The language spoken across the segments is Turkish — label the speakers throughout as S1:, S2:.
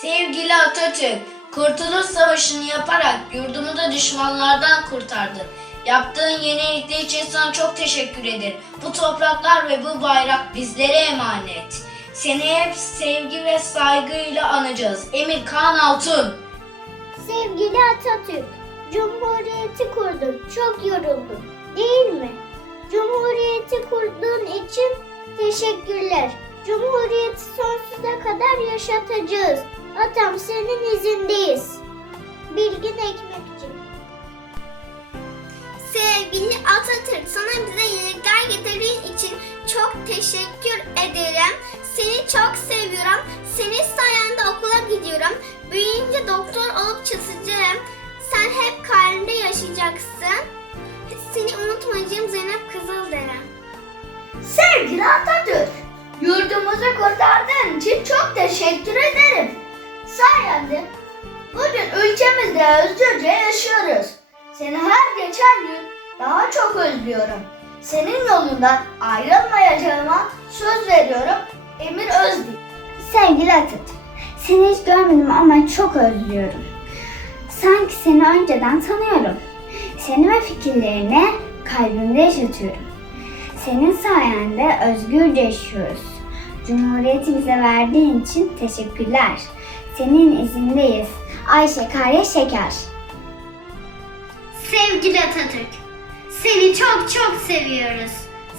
S1: Sevgili Atatürk, Kurtuluş Savaşı'nı yaparak yurdumuzu düşmanlardan kurtardın. Yaptığın yenilikler için sana çok teşekkür ederim. Bu topraklar ve bu bayrak bizlere emanet. Seni hep sevgi ve saygıyla anacağız. Emir Kan Altun.
S2: Sevgili Atatürk, Cumhuriyeti kurdun, çok yoruldun, değil mi? Cumhuriyeti kurduğun için teşekkürler. Cumhuriyeti sonsuza kadar yaşatacağız. Atam senin izindeyiz. Bilgin Ekmekçi.
S3: Sevgili Atatürk, sana bize yenilikler getirdiğin için çok teşekkür ederim. Seni çok seviyorum. Senin sayende okula gidiyorum. Büyüyünce doktor olup çalışacağım. Sen hep kalbimde yaşayacaksın. Seni unutmayacağım Zeynep Kızılderen.
S2: Sevgili Atatürk, yurdumuzu kurtardığın için çok teşekkür ederim. Sayende bugün ülkemizde özgürce yaşıyoruz. Seni her geçen gün daha çok özlüyorum. Senin yolundan ayrılmayacağıma söz veriyorum. Emir Özdil. Sevgili Atatürk, seni hiç görmedim ama çok özlüyorum. Sanki seni önceden tanıyorum. Seni ve fikirlerini kalbimde yaşatıyorum. Senin sayende özgürce yaşıyoruz. Cumhuriyeti bize verdiğin için teşekkürler. Senin izindeyiz. Ayşe Kaya Şeker.
S3: Sevgili Atatürk, seni çok çok seviyoruz.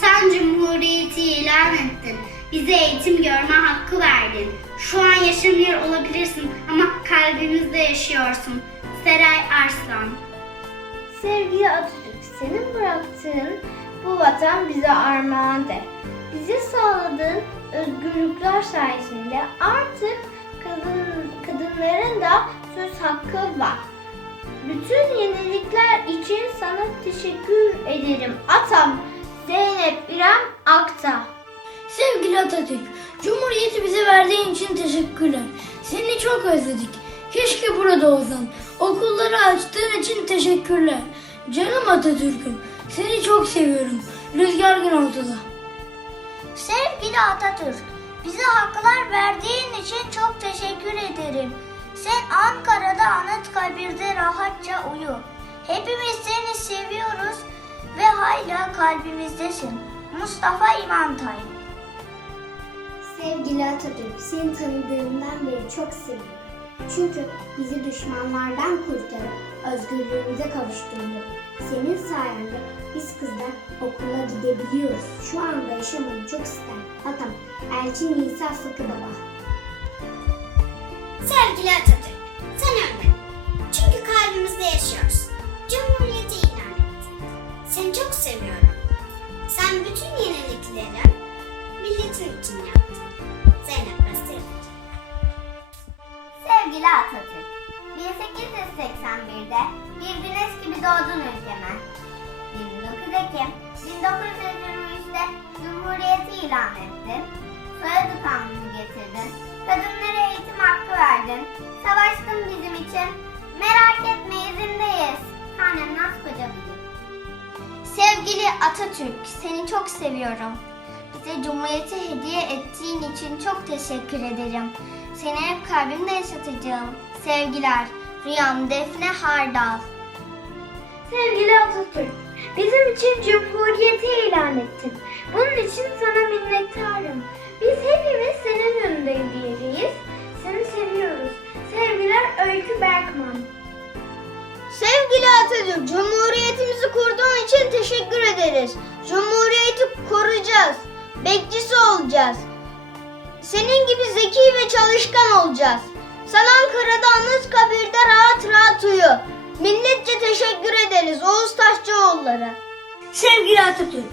S3: Sen Cumhuriyeti ilan ettin. Bize eğitim görme hakkı verdin. Şu an yaşamıyor olabilirsin ama kalbimizde yaşıyorsun. Seray Arslan.
S2: Sevgili Atatürk, senin bıraktığın bu vatan bize armağandır. Bize sağladığın özgürlükler sayesinde artık kadın, kadınların da söz hakkı var. Bütün yenilikler için sana teşekkür ederim. Atam Zeynep İrem Akta.
S1: Sevgili Atatürk, Cumhuriyeti bize verdiğin için teşekkürler. Seni çok özledik. Keşke burada olsan. Okulları açtığın için teşekkürler. Canım Atatürk'üm, seni çok seviyorum. Rüzgar Günaltı'da.
S2: Sevgili Atatürk, bize haklar verdiğin için çok teşekkür ederim. Sen Ankara'da Anıtkabir'de rahatça uyu. Hepimiz seni seviyoruz ve hala kalbimizdesin. Mustafa İmantay Sevgili Atatürk, seni tanıdığımdan beri çok seviyorum. Çünkü bizi düşmanlardan kurtarıp özgürlüğümüze kavuşturdun. Senin sayende biz kızlar okula gidebiliyoruz. Şu anda yaşamayı çok ister. Atam Elçin İsa Sıkı Baba.
S3: Sevgili Atatürk, sen ölme. Çünkü kalbimizde yaşıyoruz. Cumhuriyeti ilan. Seni çok seviyorum. Sen bütün yenilikleri milletin için yaptın. Zeynep Basri.
S2: Sevgili Atatürk, 1881'de bir güneş gibi doğdun ülkeme. 29 Ekim 1923'te Cumhuriyeti ilan ettin. Soyadı kanunu getirdin. Kadınlara eğitim hakkı verdin. Savaştın bizim için. Merak etme izindeyiz. Tanem koca bilir.
S3: Sevgili Atatürk, seni çok seviyorum. Bize Cumhuriyeti hediye ettiğin için çok teşekkür ederim. Seni hep kalbimde yaşatacağım. Sevgiler, Rüyam Defne Hardal.
S2: Sevgili Atatürk, bizim için Cumhuriyeti ilan ettin. Bunun için sana minnettarım. Biz hepimiz senin önünde yürüyeceğiz. Seni seviyoruz. Sevgiler Öykü Berkman. Sevgili Atatürk, Cumhuriyetimizi kurduğun için teşekkür ederiz. Cumhuriyeti koruyacağız. Bekçisi olacağız. Senin gibi zeki ve çalışkan olacağız. Sen Ankara'da Anıtkabir'de rahat rahat uyu. Milletçe teşekkür ederiz Oğuz Taşçıoğulları.
S1: Sevgili Atatürk,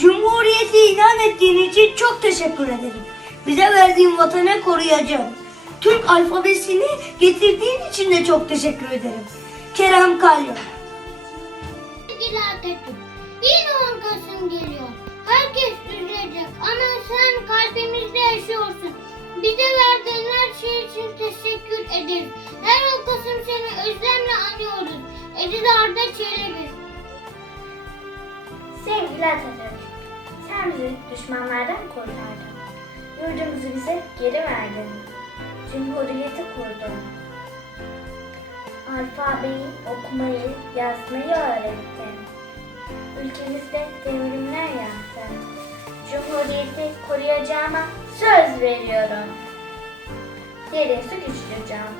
S1: Cumhuriyeti ilan ettiğin için çok teşekkür ederim. Bize verdiğin vatanı koruyacağım. Türk alfabesini getirdiğin için de çok teşekkür ederim. Kerem Kalya.
S2: Sevgili Atatürk, yine 10 Kasım geliyor. Herkes üzülecek ama sen kalbimizde yaşıyorsun. Bize verdiğin her şey için teşekkür ederiz. Her 10 Kasım seni özlemle anıyoruz. Ediz Arda Çelebi. Sevgili Atatürk, sen düşmanlardan kurtardın. Yurdumuzu bize geri verdin. Cumhuriyeti kurdun. Alfabeyi, okumayı, yazmayı öğrettin. Ülkemizde devrimler yaptın. Cumhuriyeti koruyacağıma söz veriyorum. Gerisi güçlüyeceğim.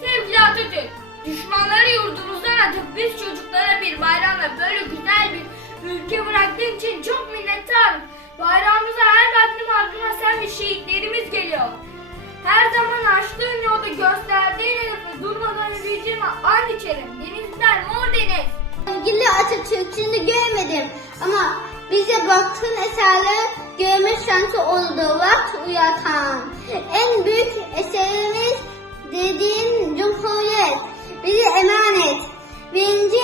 S4: Sevgili Atatürk, düşmanları yurdumuzdan atıp biz çocuklara bir bayramla böyle güzel bir ülke bıraktığın için çok minnettarım. Bayramımıza her baktığım aklıma sen ve şehitlerimiz geliyor. Her zaman açtığın yolda gösterdiğin hedefe durmadan yürüyeceğime and içerim. Denizler mor deniz.
S3: Sevgili Atatürk seni görmedim ama bize baktığın eserler görme şansı oldu. Vakt uyatan. En büyük eserimiz dediğin Cumhuriyet. Bizi emanet. Birinci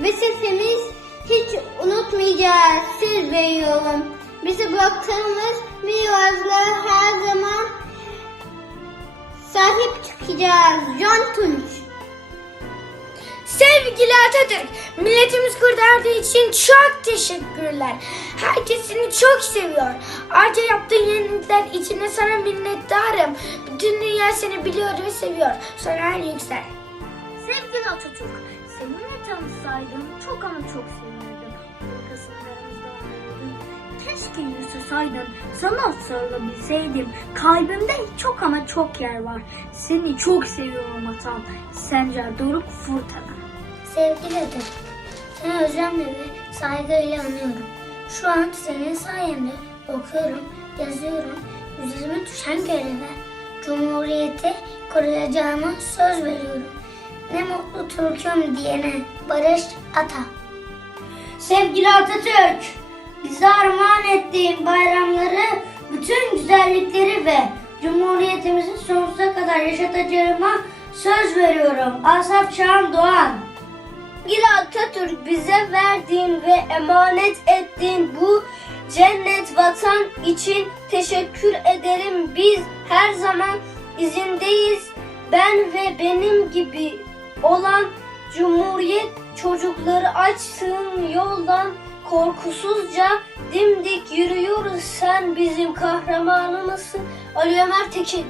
S3: vazifemiz hiç unutmayacağız. Söz veriyorum. Bize bıraktığımız miraslara her zaman sahip çıkacağız. John Tunç.
S2: Sevgili Atatürk, milletimiz kurtardığı için çok teşekkürler. Herkes seni çok seviyor. Ayrıca yaptığın yenilikler için de sana minnettarım. Bütün dünya seni biliyor ve seviyor. Sonra yüksel. Sevgili Atatürk, seninle tanışsaydım çok ama çok sevinirdim. Arkasında aramızda olmalıydın. Keşke yaşasaydın, sana sarılabilseydim. Kalbimde çok ama çok yer var. Seni çok seviyorum atam. Sencer Doruk Furtana. Sevgili Atatürk, seni özlemle ve saygıyla anıyorum. Şu an senin sayende okuyorum, yazıyorum. Üzerime düşen göreve Cumhuriyeti koruyacağıma söz veriyorum. Ne mutlu Türk'üm diyene Barış Ata. Sevgili Atatürk, bize armağan ettiğin bayramları, bütün güzellikleri ve Cumhuriyetimizi sonsuza kadar yaşatacağıma söz veriyorum. Asaf Çağan Doğan. Sevgili Atatürk bize verdiğin ve emanet ettiğin bu cennet vatan için teşekkür ederim. Biz her zaman izindeyiz. Ben ve benim gibi olan Cumhuriyet çocukları açtığın yoldan korkusuzca dimdik yürüyoruz. Sen bizim kahramanımızsın. Ali Ömer Tekin.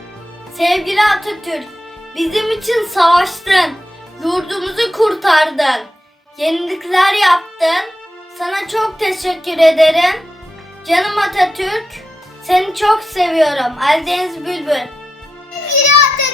S2: Sevgili Atatürk, bizim için savaştın. Yurdumuzu kurtardın. Yenilikler yaptın. Sana çok teşekkür ederim. Canım Atatürk, seni çok seviyorum. Aldeniz Bülbül.
S3: Sevgili Atatürk,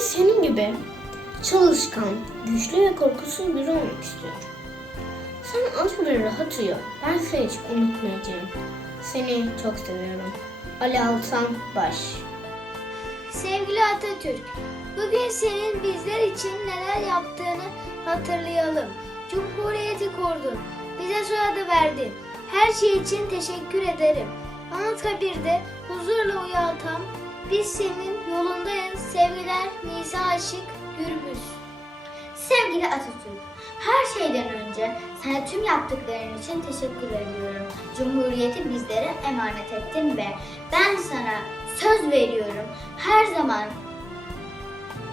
S2: büyüyünce senin gibi çalışkan, güçlü ve korkusuz biri olmak istiyorum. Sen az bir rahat uyu. Ben seni hiç unutmayacağım. Seni çok seviyorum. Ali Altan Baş.
S3: Sevgili Atatürk, bugün senin bizler için neler yaptığını hatırlayalım. Cumhuriyeti kurdun, bize soyadı verdin. Her şey için teşekkür ederim. Anıtkabir'de huzurla uyatan, biz senin yolundayız. Sevgiler Nisa Aşık Gürbüz. Sevgili Atatürk, her şeyden önce sana tüm yaptıkların için teşekkür ediyorum. Cumhuriyeti bizlere emanet ettin ve ben sana söz veriyorum. Her zaman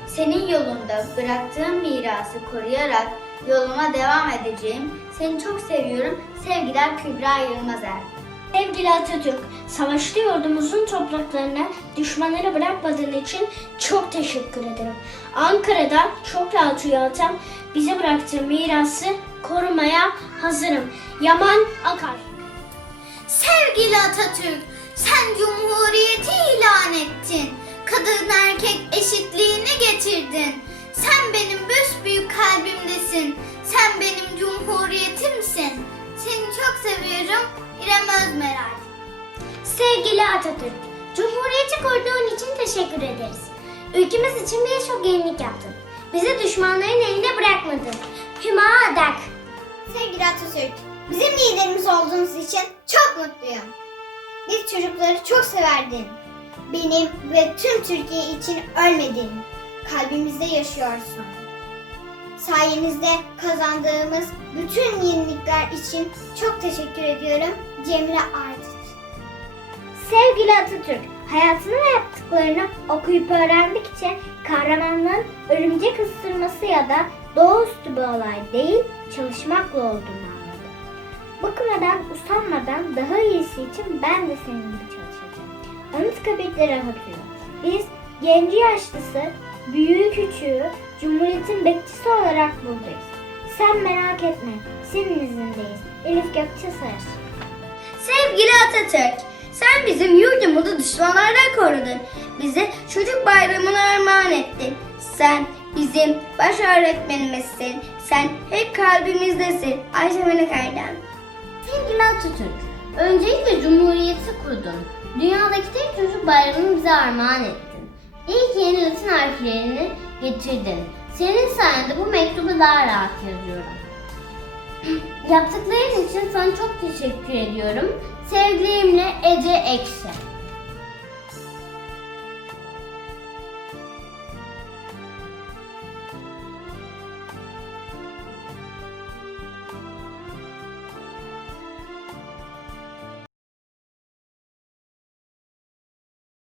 S3: senin yolunda bıraktığın mirası koruyarak yoluma devam edeceğim. Seni çok seviyorum. Sevgiler Kübra Yılmazer.
S2: Sevgili Atatürk, savaşlı yurdumuzun topraklarına düşmanları bırakmadığın için çok teşekkür ederim. Ankara'da çok rahat uyuyan bize bıraktığı mirası korumaya hazırım. Yaman Akar.
S3: Sevgili Atatürk, sen cumhuriyeti ilan ettin. Kadın erkek eşitliğini getirdin. Sen benim büyük kalbimdesin. Sen benim cumhuriyetimsin. Seni çok seviyorum. İrem Özmeral.
S2: Sevgili Atatürk, Cumhuriyeti kurduğun için teşekkür ederiz. Ülkemiz için birçok yenilik yaptın. Bizi düşmanların elinde bırakmadın. Hüma Adak.
S5: Sevgili Atatürk, bizim liderimiz olduğunuz için çok mutluyum. Biz çocukları çok severdin. Benim ve tüm Türkiye için ölmedin. Kalbimizde yaşıyorsun.
S2: Sayenizde kazandığımız bütün yenilikler için çok teşekkür ediyorum Cemre Ardıç. Sevgili Atatürk, hayatını ve yaptıklarını okuyup öğrendikçe kahramanlığın örümcek ısırması ya da doğaüstü bir olay değil, çalışmakla olduğunu anladım. Bıkmadan, usanmadan daha iyisi için ben de senin gibi çalışacağım. Anıtkabir'de rahatıyor. Biz genci yaşlısı, büyüğü küçüğü, Cumhuriyet'in bekçisi olarak buradayız. Sen merak etme, senin izindeyiz. Elif Gökçe Sayar.
S3: Sevgili Atatürk, sen bizim yurdumuzu düşmanlardan korudun. Bize çocuk bayramını armağan ettin. Sen bizim baş öğretmenimizsin. Sen hep kalbimizdesin. Ayşe Melek Erdem.
S2: Sevgili Atatürk, öncelikle Cumhuriyeti kurdun. Dünyadaki tek çocuk bayramını bize armağan ettin. Ki yeni Latin harflerini getirdin. Senin sayende bu mektubu daha rahat yazıyorum. Yaptıkların için sana çok teşekkür ediyorum. Sevgilimle Ece Ekşi.